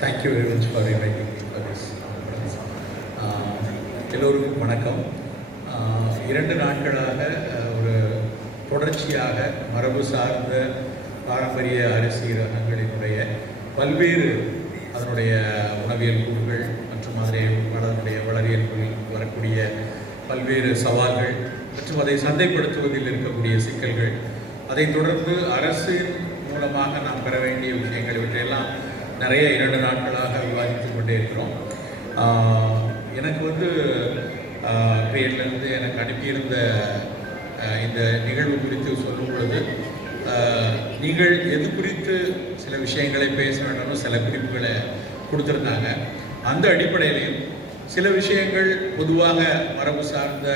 Thank you very much for inviting me for this conference. எல்லோருக்கும் வணக்கம். 2 நாட்களாக ஒரு தொடர்ச்சியாக மரபு சார்ந்த பாரம்பரிய அரிசி ரகங்களினுடைய பல்வேறு அதனுடைய உணவியல் கூறுகள் மற்றும் அதனுடைய வளரியல்களில் வரக்கூடிய பல்வேறு சவால்கள் மற்றும் அதை சந்தைப்படுத்துவதில் இருக்கக்கூடிய சிக்கல்கள், அதைத் தொடர்ந்து அரசின் மூலமாக நாம் பெற வேண்டிய விஷயங்கள், இவற்றையெல்லாம் நிறைய 2 நாட்களாக விவாதித்து கொண்டே இருக்கிறோம். எனக்கு கிரியேட்லேருந்து எனக்கு அனுப்பியிருந்த இந்த நிகழ்வு குறித்து சொல்லும் பொழுது, நீங்கள் எது குறித்து சில விஷயங்களை பேச வேண்டும்னு சில குறிப்புகளை கொடுத்துருந்தாங்க. அந்த அடிப்படையிலையும் சில விஷயங்கள் பொதுவாக மரபு சார்ந்த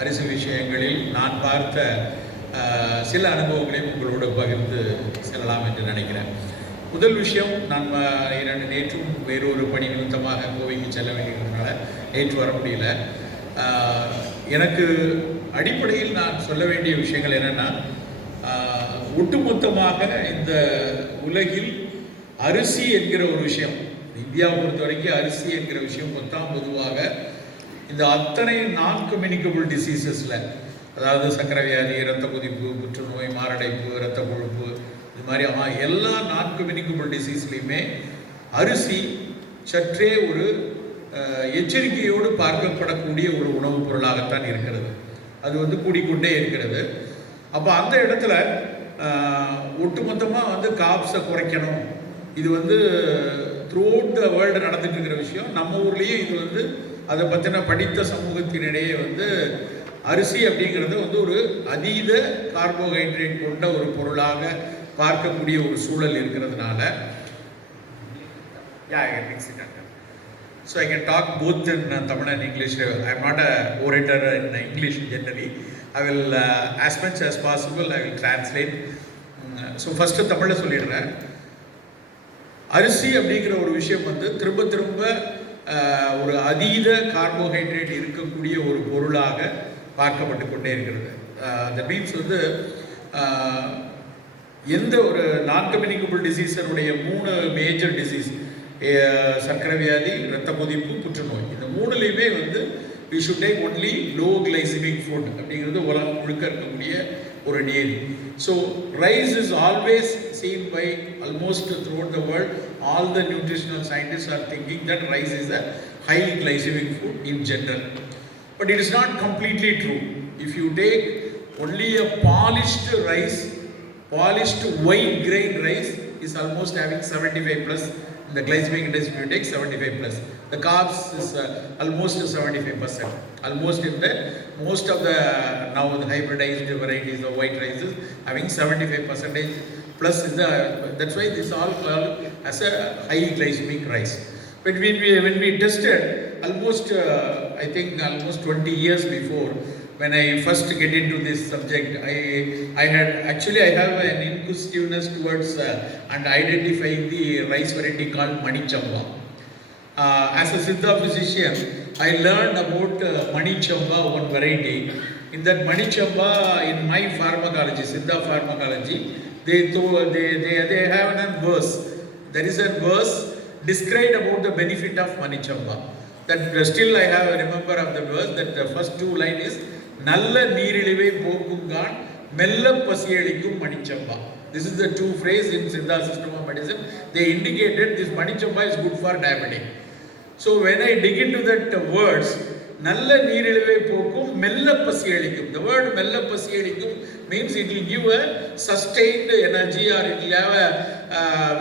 அரிசி விஷயங்களில் நான் பார்த்த சில அனுபவங்களையும் உங்களோடு பகிர்ந்து செல்லலாம் என்று நினைக்கிறேன். முதல் விஷயம், நான் நேற்றும் வேறொரு பணி நிமித்தமாக கோவைக்கு செல்ல வேண்டியதுனால நேற்று வர முடியல. எனக்கு அடிப்படையில் நான் சொல்ல வேண்டிய விஷயங்கள் என்னென்னா, ஒட்டுமொத்தமாக இந்த உலகில் அரிசி என்கிற ஒரு விஷயம், இந்தியாவை பொறுத்த வரைக்கும் அரிசி என்கிற விஷயம் பொதுவாக இந்த அத்தனை நான் கம்யூனிகபிள் டிசீசஸில், அதாவது சர்க்கரை வியாதி, இரத்த கொதிப்பு, புற்றுநோய், மாரடைப்பு, இரத்த கொழுப்பு, இது மாதிரி எல்லா நான் கம்யூனிகபிள் டிசீஸ்லையுமே அரிசி சற்றே ஒரு எச்சரிக்கையோடு பார்க்கப்படக்கூடிய ஒரு உணவுப் பொருளாகத்தான் இருக்கிறது. அது கூடிக்கொண்டே இருக்கிறது. அப்போ அந்த இடத்துல ஒட்டுமொத்தமாக காப்ஸை குறைக்கணும், இது த்ரூ அவுட் த வேர்ல்டு நடந்துட்டு இருக்கிற விஷயம். நம்ம ஊர்லேயே இது அதை பற்றின படித்த சமூகத்தினிடையே அரிசி அப்படிங்கிறது ஒரு அதீத கார்போஹைட்ரேட் கொண்ட ஒரு பொருளாக பார்க்கக்கூடிய ஒரு சூழல் இருக்கிறதுனால, so I can talk both in Tamil and English. I am not a orator in English generally. I will as much as possible I will translate. So first தமிழ்ல சொல்லிடுறேன். அரிசி அப்படிங்கிற ஒரு விஷயம் திரும்ப திரும்ப ஒரு அதீத கார்போஹைட்ரேட் இருக்கக்கூடிய ஒரு பொருளாக பார்க்கப்பட்டு கொண்டே இருக்கிறது. தட் மீன்ஸ் எந்த ஒரு நான் கம்யூனிகபிள் டிசீஸனுடைய 3 மேஜர் டிசீஸ், சர்க்கரை வியாதி, இரத்த கொதிப்பு, புற்றுநோய், இந்த 3லையுமே we should take only low glycemic food அப்படிங்கிறது உலகம் முழுக்க இருக்கக்கூடிய ஒரு நியதி. So rice is always seen by almost throughout the world. All the nutritional scientists are thinking that rice is a high glycemic food in general. But it is not completely true. If you take only a polished rice, polished white grain rice is almost having 75 plus. The glycemic index, if you take 75 plus, the carbs is almost 75%. Almost in the most of the now the hybridized varieties of white rices having 75% plus in the, that's why this all called as a high glycemic rice. But when we tested almost I think almost 20 years before, when I first get into this subject, I have an inquisitiveness towards and identifying the rice variety called Manichamba. As a Siddha physician, I learned about Manichamba, one variety. In that Manichamba, in my pharmacology, Siddha pharmacology, they have a verse. There is a verse described about the benefit of Manichamba. That still I have a remember of the verse. That the first 2 line is நல்ல நீரிழிவை போக்குங்கான் மெல்ல பசியளிக்கும் மணிச்சம்பா. This is the 2 phrase in Siddha system of medicine. They indicated this manichamba is good for diabetic. So when I dig into that words, நல்ல நீரிழிவை போக்கும் மெல்ல பசியளிக்கும், the word மெல்ல பசியளிக்கும் means it will give a sustained energy, or it will have a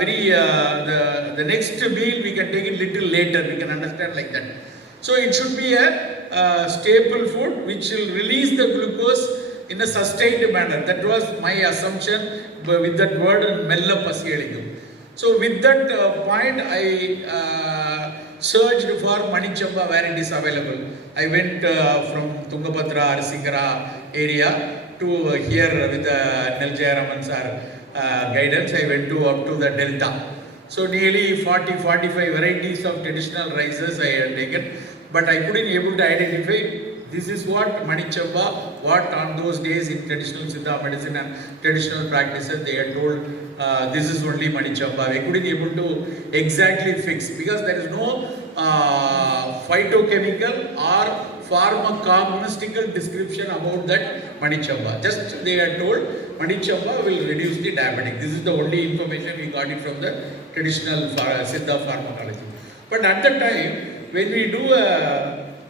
very the next meal we can take it little later, we can understand like that. So it should be a staple food which will release the glucose in a sustained manner. That was my assumption with that word mella pasiyalikum. So with that point I searched for Manichamba where it is available. I went from Tungabhadra or Sikara area to here with Sivaraman sir guidance. I went up to the delta. So nearly 40-45 varieties of traditional rices I had taken, but I couldn't able to identify this is what Manichamba, what on those days in traditional Siddha medicine and traditional practices they had told this is only Manichamba. They couldn't able to exactly fix because there is no phytochemical or pharmacognostical description about that Manichamba. Just they are told Manichamba will reduce the diabetic. This is the only information we got it from the traditional Siddha pharmacology. But at the time, when we do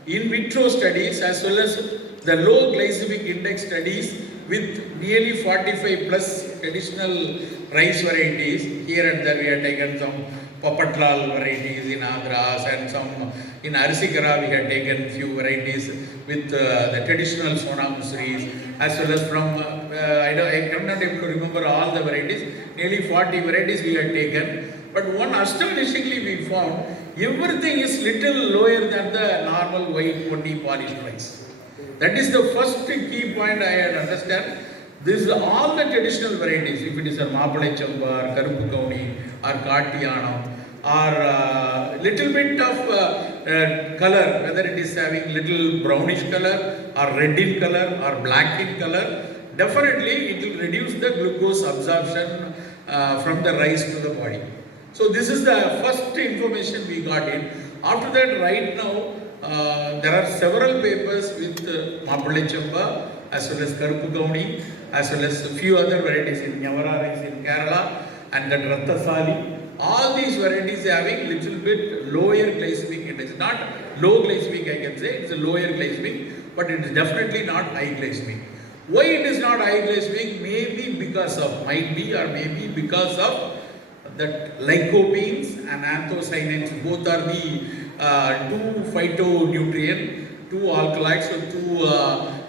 in vitro studies as well as the low glycemic index studies with nearly 45 plus traditional rice varieties, here and there we have taken some Papatlal varieties in Andhras and some in Arisikara we have taken few varieties with the traditional Sona Musris as well as from, I cannot able to remember all the varieties, nearly 40 varieties we have taken. But one astonishingly we found everything is little lower than the normal white only polished rice. That is the first key point I had understand. This is all the traditional varieties, if it is a Mapalai Chamba or Karuppu Kauni or Kartiyanam or little bit of color, whether it is having little brownish color or red in color or black in color, definitely it will reduce the glucose absorption from the rice to the body. So this is the first information we got in. After that, right now, there are several papers with Mapalai Chamba as well as Karuppu Kauni as well as a few other varieties in Nyavara rice in Kerala and then Rattasali. All these varieties having little bit lower glycemic index. Not low glycemic I can say, it's a lower glycemic, but it is definitely not high glycemic. Why it is not high glycemic? Maybe because of, might be or maybe because of that lycopenes and anthocyanins, both are the two phytonutrient, two alkaloids, so two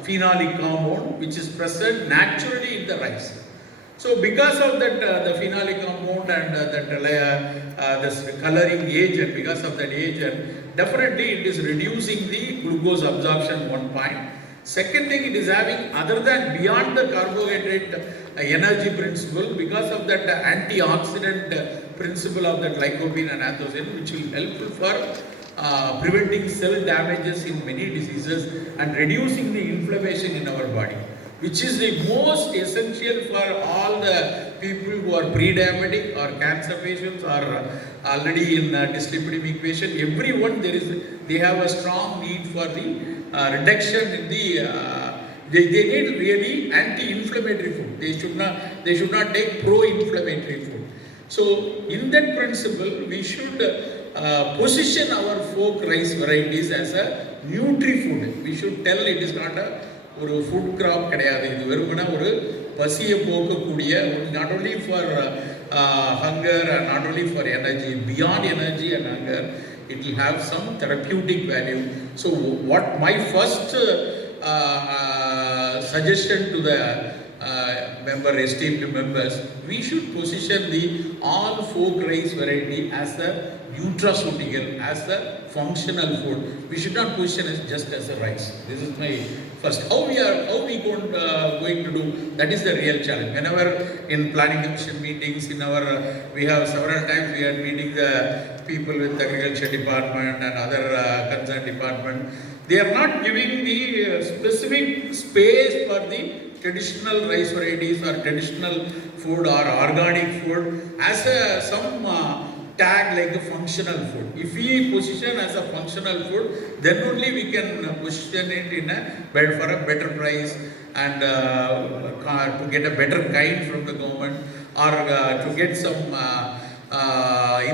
phenolic compound which is present naturally in the rice. So because of that the phenolic compound and this coloring agent, because of that agent, definitely it is reducing the glucose absorption, one point. Second thing, it is having other than beyond the carbohydrate energy principle, because of that antioxidant principle of that lycopene and anthocyanin, which will help for preventing cell damages in many diseases and reducing the inflammation in our body, which is the most essential for all the people who are pre-diabetic or cancer patients or already in dyslipidemic patient. Everyone they have a strong need for the reduction in the they need really anti-inflammatory food. They should not take pro-inflammatory food. So in that principle, we should position our folk rice varieties as a nutri-food. We should tell it is not a food crop கிடையாது. இது வெறுமனா ஒரு பசியை போக்கக்கூடிய, not only for hunger and not only for energy, beyond energy and hunger, it will have some therapeutic value. So what my first suggestion to the esteemed members, we should position the all folk rice variety as a nutraceutical, as a functional food. We should not position it just as a rice. This is my first. How we going to do? That is the real challenge. Whenever in planning commission meetings, we have several times we are meeting the people with agriculture department and other concerned department. They are not giving the specific space for the traditional rice varieties or traditional food or organic food as some tag like a functional food. If we position as a functional food, then only we can position it in for a better price and to get a better kind from the government or to get some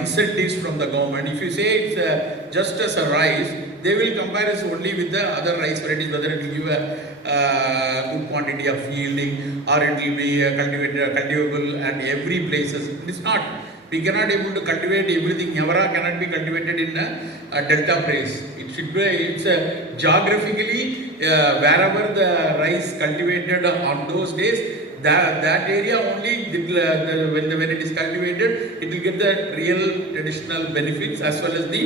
incentives from the government. If you say it's just as a rice, they will compare us only with the other rice varieties, whether it will give a good quantity of yielding or it will be cultivable at every places. It's not. We cannot able to cultivate everything. Nyavara cannot be cultivated in a delta place. It should be, it's geographically wherever the rice cultivated on those days, that area only when it is cultivated, it will get the real traditional benefits as well as the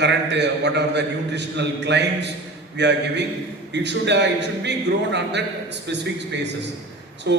current what are the nutritional claims we are giving. It should be grown on that specific spaces. So